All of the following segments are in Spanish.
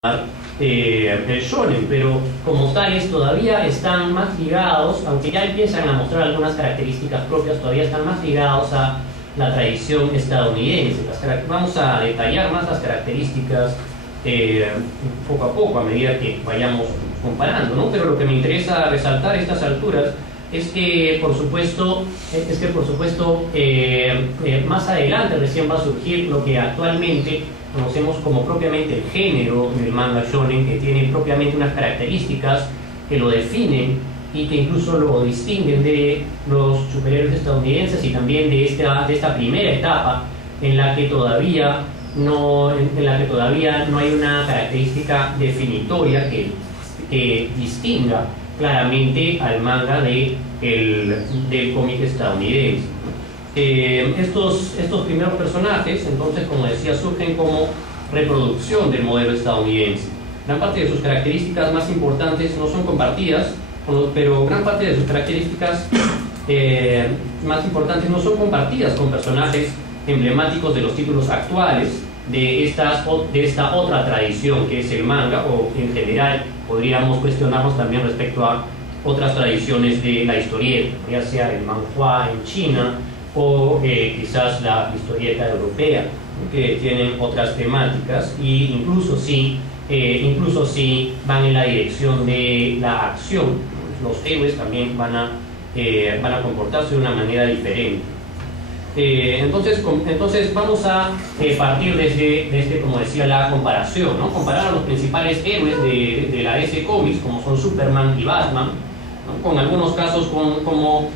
el shonen, pero como tales todavía están más ligados, aunque ya empiezan a mostrar algunas características propias, todavía están más ligados a la tradición estadounidense. Vamos a detallar más las características poco a poco a medida que vayamos comparando, ¿no? Pero lo que me interesa resaltar a estas alturas es que por supuesto, más adelante recién va a surgir lo que actualmente conocemos como propiamente el género del manga shonen, que tiene propiamente unas características que lo definen y que incluso lo distinguen de los superhéroes estadounidenses, y también de esta primera etapa en la que todavía no hay una característica definitoria que distinga claramente al manga del cómic estadounidense. Estos primeros personajes, entonces, como decía, surgen como reproducción del modelo estadounidense. Gran parte de sus características más importantes no son compartidas, pero gran parte de sus características más importantes no son compartidas con personajes emblemáticos de los títulos actuales de esta otra tradición que es el manga, o en general podríamos cuestionarnos también respecto a otras tradiciones de la historieta, ya sea el manhua en China o quizás la historieta europea, que tienen otras temáticas y incluso si van en la dirección de la acción. Los héroes también van a comportarse de una manera diferente. Entonces vamos a partir desde, como decía, la comparación, ¿no? Comparar a los principales héroes de la DC Comics, como son Superman y Batman, ¿no? Con algunos casos como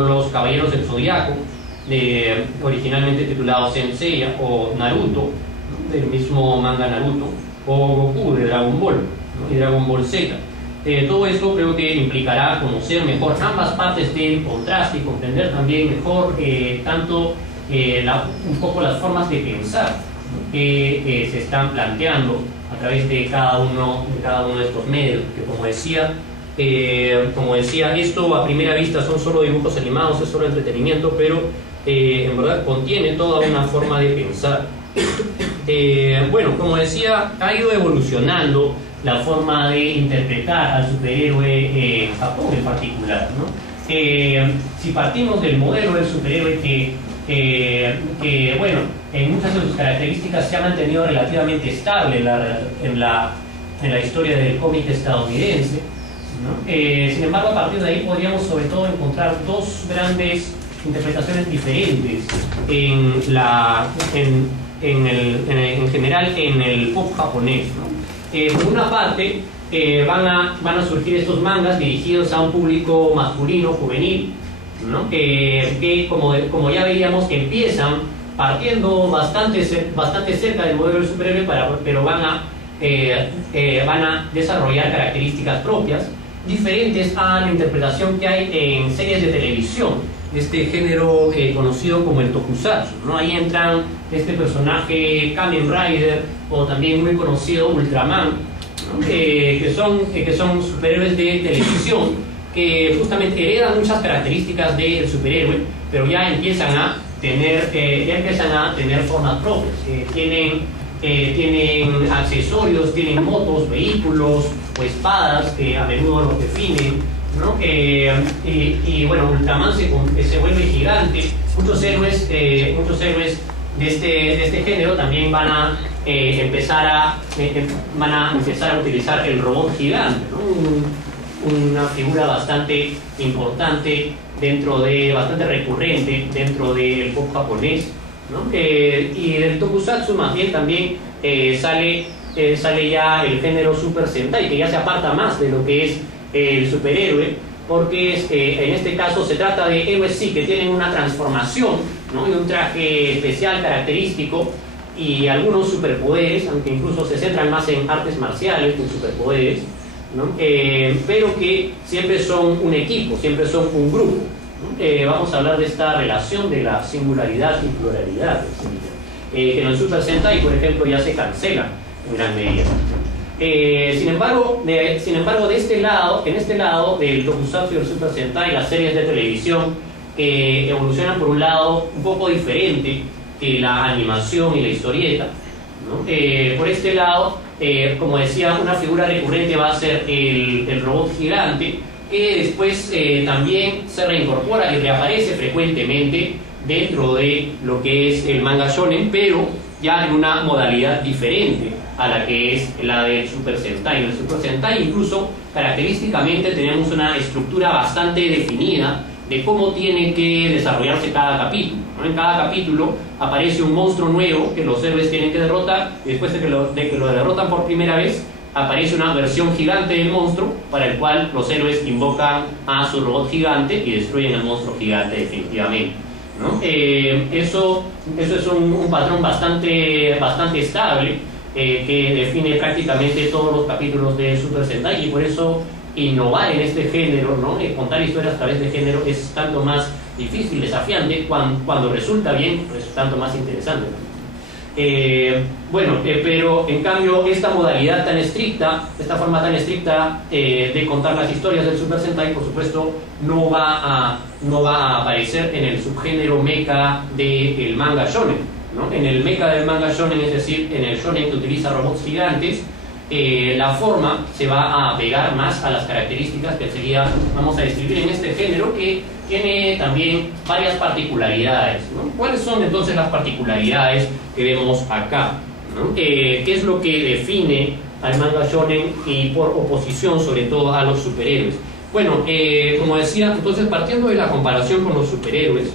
los Caballeros del Zodiaco, originalmente titulado Saint Seiya, o Naruto, ¿no? Del mismo manga Naruto, o Goku de Dragon Ball, ¿no? Y Dragon Ball Z. Todo esto creo que implicará conocer mejor ambas partes del contraste y comprender también mejor un poco las formas de pensar, ¿no? que se están planteando a través de cada uno de estos medios, que como decía, esto a primera vista son solo dibujos animados, es solo entretenimiento, pero en verdad contiene toda una forma de pensar. Bueno, como decía, ha ido evolucionando la forma de interpretar al superhéroe en Japón en particular, ¿no? Si partimos del modelo del superhéroe que bueno, en muchas de sus características se ha mantenido relativamente estable en la historia del cómic estadounidense, ¿no? Sin embargo, a partir de ahí podríamos sobre todo encontrar dos grandes interpretaciones diferentes en general en el pop japonés, ¿no? Por una parte, van a surgir estos mangas dirigidos a un público masculino, juvenil, ¿no? que como ya veíamos, que empiezan partiendo bastante cerca del modelo del superhéroe, pero van a desarrollar características propias, diferentes a la interpretación que hay en series de televisión, este género conocido como el tokusatsu, ¿no? Ahí entran este personaje Kamen Rider, o también muy conocido Ultraman, ¿no? que son superhéroes de televisión que justamente heredan muchas características del superhéroe, pero ya empiezan a tener formas propias. Tienen accesorios, tienen motos, vehículos o espadas que a menudo los definen, ¿no? Y bueno, Ultraman se vuelve gigante. Muchos héroes de este género también van a empezar a utilizar el robot gigante, ¿no? Una figura bastante importante bastante recurrente dentro del pop japonés, ¿no? Y del tokusatsu más bien también sale ya el género Super Sentai, que ya se aparta más de lo que es el superhéroe, porque en este caso se trata de héroes sí que tienen una transformación, ¿no? Y un traje especial característico y algunos superpoderes, aunque incluso se centran más en artes marciales que en superpoderes, ¿no? Pero que siempre son un equipo, siempre son un grupo, ¿no? Vamos a hablar de esta relación de la singularidad y pluralidad, que en el Super Sentai, por ejemplo, ya se cancela en gran medida. Sin embargo, en este lado del tokusatsu y del Super Sentai, las series de televisión evolucionan por un lado un poco diferente que la animación y la historieta, ¿no? Por este lado, como decía, una figura recurrente va a ser el robot gigante, que después también se reincorpora y reaparece frecuentemente dentro de lo que es el manga shonen, pero ya en una modalidad diferente a la que es la del Super Sentai. En el Super Sentai incluso característicamente tenemos una estructura bastante definida de cómo tiene que desarrollarse cada capítulo, ¿no? En cada capítulo aparece un monstruo nuevo que los héroes tienen que derrotar, y después de que lo derrotan por primera vez, aparece una versión gigante del monstruo para el cual los héroes invocan a su robot gigante y destruyen al monstruo gigante definitivamente, ¿no? Eso es un patrón bastante estable, que define prácticamente todos los capítulos de Super Sentai, y por eso innovar en este género, ¿no? Contar historias a través de género es tanto más difícil, desafiante. Cuando resulta bien, es tanto más interesante. Pero en cambio esta modalidad tan estricta, esta forma tan estricta de contar las historias del Super Sentai, por supuesto, no va a aparecer en el subgénero mecha del manga shonen, ¿no? En el mecha del manga shonen, es decir, en el shonen que utiliza robots gigantes, la forma se va a apegar más a las características que enseguida vamos a describir en este género, que tiene también varias particularidades, ¿no? ¿Cuáles son entonces las particularidades que vemos acá, ¿no? ¿Qué es lo que define al manga shonen y por oposición sobre todo a los superhéroes? Bueno, como decía, entonces partiendo de la comparación con los superhéroes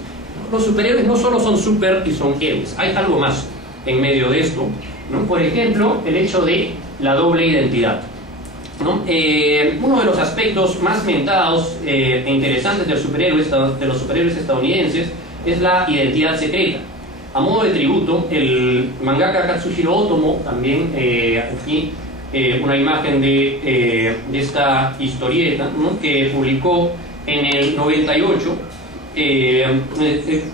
no solo son super y son héroes, hay algo más en medio de esto, ¿no? Por ejemplo, el hecho de la doble identidad, ¿no? Uno de los aspectos más mentados e interesantes de los superhéroes estadounidenses es la identidad secreta. A modo de tributo, el mangaka Katsuhiro Otomo, también aquí una imagen de esta historieta, ¿no? Que publicó en el 98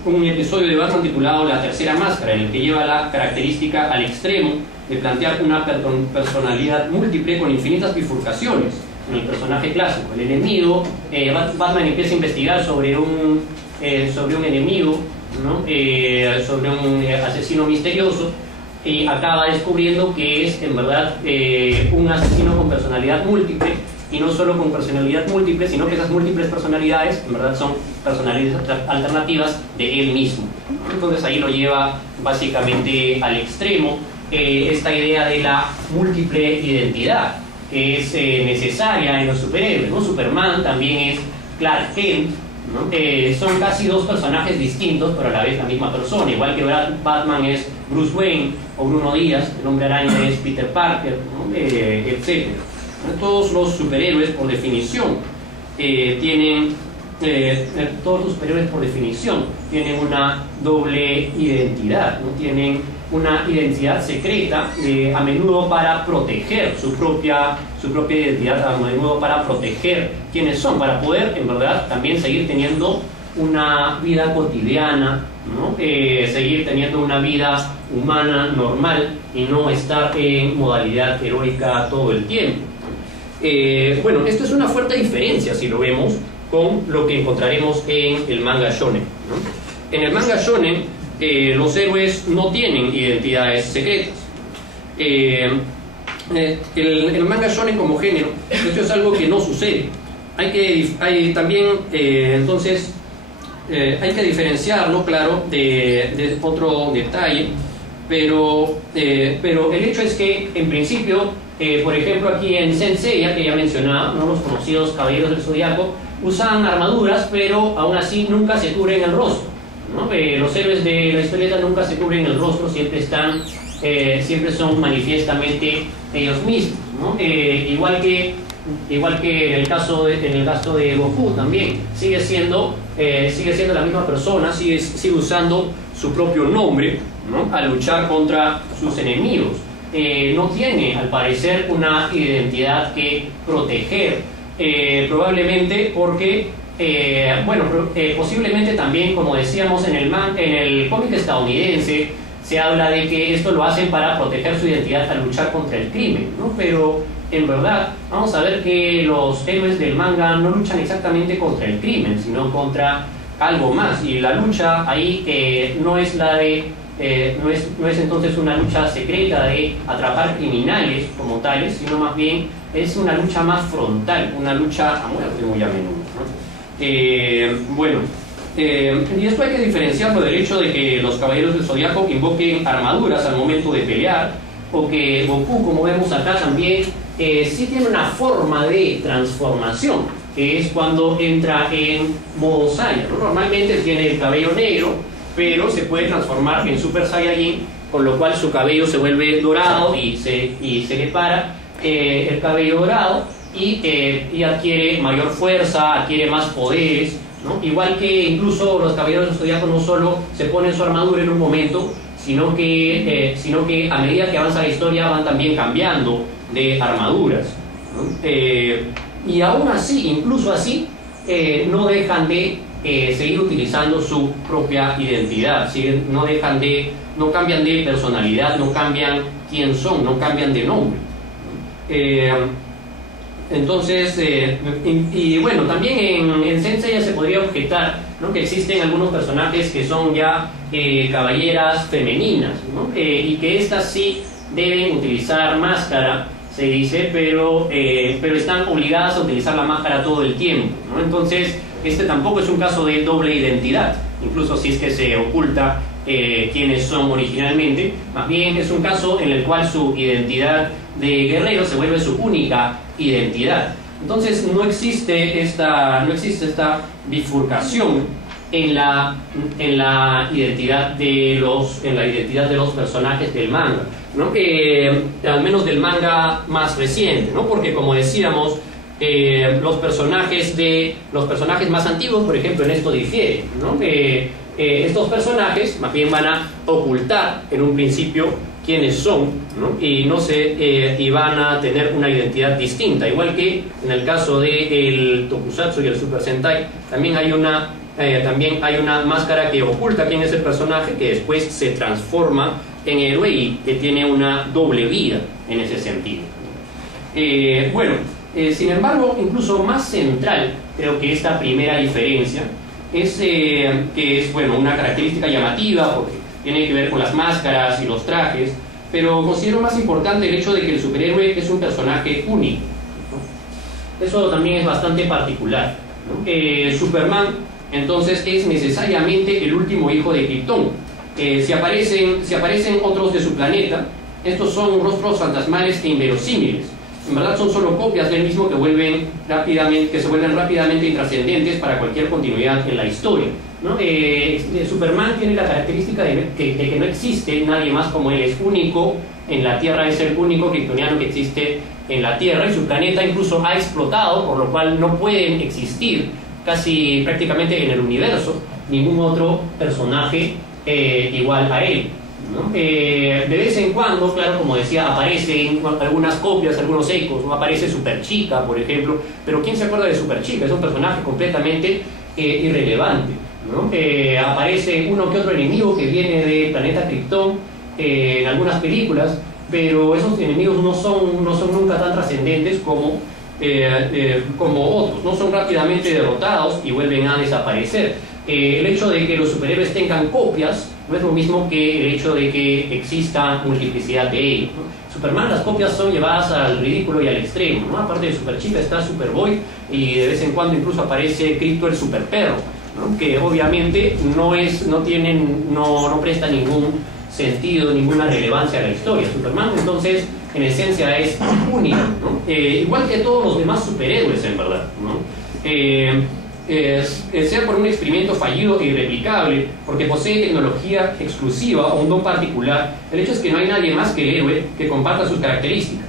un episodio de Batman titulado La Tercera Máscara, en el que lleva la característica al extremo de plantear una personalidad múltiple con infinitas bifurcaciones en el personaje clásico. El enemigo, Batman empieza a investigar sobre un enemigo, ¿no? Sobre un asesino misterioso, y acaba descubriendo que es en verdad un asesino con personalidad múltiple, y no solo con personalidad múltiple, sino que esas múltiples personalidades en verdad son personalidades alternativas de él mismo. Entonces ahí lo lleva básicamente al extremo esta idea de la múltiple identidad, que es necesaria en los superhéroes, ¿no? Superman también es Clark Kent, ¿no? Son casi dos personajes distintos, pero a la vez la misma persona, igual que Batman es Bruce Wayne o Bruno Díaz, el Hombre Araña es Peter Parker, ¿no? Etc. Todos los superhéroes por definición tienen una doble identidad, ¿no? Tienen una identidad secreta, a menudo para proteger su propia identidad, a menudo para proteger quiénes son, para poder en verdad también seguir teniendo una vida cotidiana, ¿no? Seguir teniendo una vida humana normal y no estar en modalidad heroica todo el tiempo. Esto es una fuerte diferencia si lo vemos con lo que encontraremos en el manga shonen, ¿no? En el manga shonen los héroes no tienen identidades secretas. El manga shonen como género, esto es algo que no sucede. Hay que diferenciarlo, claro, de otro detalle, pero el hecho es que en principio, por ejemplo aquí en Sensei, ya que ya mencionaba, ¿no? Los conocidos caballeros del zodiaco usan armaduras, pero aún así nunca se cubren el rostro, ¿no? Los héroes de la historieta nunca se cubren el rostro, siempre son manifiestamente ellos mismos, ¿no? Igual que en el caso de Goku también sigue siendo la misma persona, sigue usando su propio nombre, ¿no? Al luchar contra sus enemigos. No tiene, al parecer, una identidad que proteger, probablemente porque, posiblemente también, como decíamos, en el cómic estadounidense se habla de que esto lo hacen para proteger su identidad al luchar contra el crimen, ¿no? Pero en verdad vamos a ver que los héroes del manga no luchan exactamente contra el crimen, sino contra algo más, y la lucha ahí no es la de No es entonces una lucha secreta de atrapar criminales como tales, sino más bien es una lucha más frontal, una lucha a muerte muy a menudo, ¿no? Y esto hay que diferenciarlo del hecho de que los caballeros del Zodiaco invoquen armaduras al momento de pelear, o que Goku, como vemos acá también, sí tiene una forma de transformación, que es cuando entra en modo Saiyan, ¿no? Normalmente tiene el cabello negro, pero se puede transformar en Super Saiyajin, con lo cual su cabello se vuelve dorado y se le para el cabello dorado y adquiere mayor fuerza, adquiere más poderes, ¿no? Igual que incluso los caballeros del Zodiaco no solo se ponen su armadura en un momento, sino que a medida que avanza la historia van también cambiando de armaduras, ¿no? Y aún así, incluso así, no dejan de seguir utilizando su propia identidad, no cambian de personalidad, no cambian quién son, no cambian de nombre. Entonces, y bueno, también en Sensei ya se podría objetar, ¿no?, que existen algunos personajes que son ya caballeras femeninas, ¿no? Y que estas sí deben utilizar máscara, se dice, pero están obligadas a utilizar la máscara todo el tiempo, ¿no? Entonces, este tampoco es un caso de doble identidad, incluso si es que se oculta quiénes son originalmente. Más bien es un caso en el cual su identidad de guerrero se vuelve su única identidad. Entonces no existe esta bifurcación en la identidad de los personajes del manga, ¿no? Al menos del manga más reciente, ¿no? Porque, como decíamos, los personajes más antiguos, por ejemplo, en esto difieren, ¿no? Estos personajes más bien van a ocultar en un principio quiénes son, ¿no? Y van a tener una identidad distinta, igual que en el caso del Tokusatsu y el Super Sentai. También hay una máscara que oculta quién es el personaje, que después se transforma en héroe y que tiene una doble vida en ese sentido. Sin embargo, incluso más central, creo que esta primera diferencia es una característica llamativa, porque tiene que ver con las máscaras y los trajes, pero considero más importante el hecho de que el superhéroe es un personaje único, ¿no? Eso también es bastante particular, ¿no? Superman, entonces, es necesariamente el último hijo de Krypton. Si aparecen otros de su planeta, estos son rostros fantasmales e inverosímiles. En verdad son solo copias del mismo que se vuelven rápidamente intrascendentes para cualquier continuidad en la historia, ¿no? Superman tiene la característica de que no existe nadie más como él, es único en la Tierra, es el único kryptoniano que existe en la Tierra, y su planeta incluso ha explotado, por lo cual no pueden existir casi prácticamente en el universo ningún otro personaje igual a él, ¿no? De vez en cuando, claro, como decía, aparecen algunas copias, algunos ecos, ¿no? Aparece Superchica, por ejemplo, pero ¿quién se acuerda de Superchica? Es un personaje completamente irrelevante, ¿no? Aparece uno que otro enemigo que viene del planeta Krypton en algunas películas, pero esos enemigos no son nunca tan trascendentes como otros, no son rápidamente derrotados y vuelven a desaparecer. El hecho de que los superhéroes tengan copias no es lo mismo que el hecho de que exista multiplicidad de ellos, ¿no? Superman, las copias son llevadas al ridículo y al extremo, ¿no? Aparte de Superchica está Superboy, y de vez en cuando incluso aparece Krypto el Superperro, ¿no? Que obviamente no presta ningún sentido, ninguna relevancia a la historia. Superman, entonces, en esencia es único, ¿no? Igual que todos los demás superhéroes, en verdad, ¿no? Sea por un experimento fallido e irreplicable, porque posee tecnología exclusiva o un don particular, el hecho es que no hay nadie más que el héroe que comparta sus características.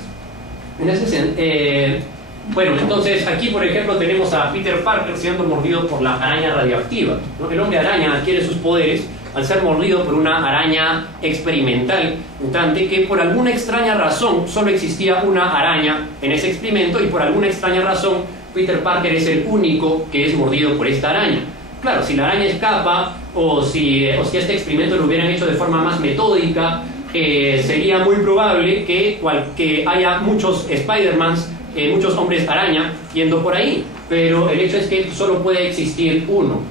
Entonces aquí, por ejemplo, tenemos a Peter Parker siendo mordido por la araña radioactiva, ¿no? El hombre araña adquiere sus poderes al ser mordido por una araña experimental mutante, que por alguna extraña razón solo existía una araña en ese experimento, y por alguna extraña razón Peter Parker es el único que es mordido por esta araña. Claro, si la araña escapa, o si este experimento lo hubieran hecho de forma más metódica, sería muy probable que haya muchos Spider-Mans, muchos hombres araña yendo por ahí, pero el hecho es que solo puede existir uno.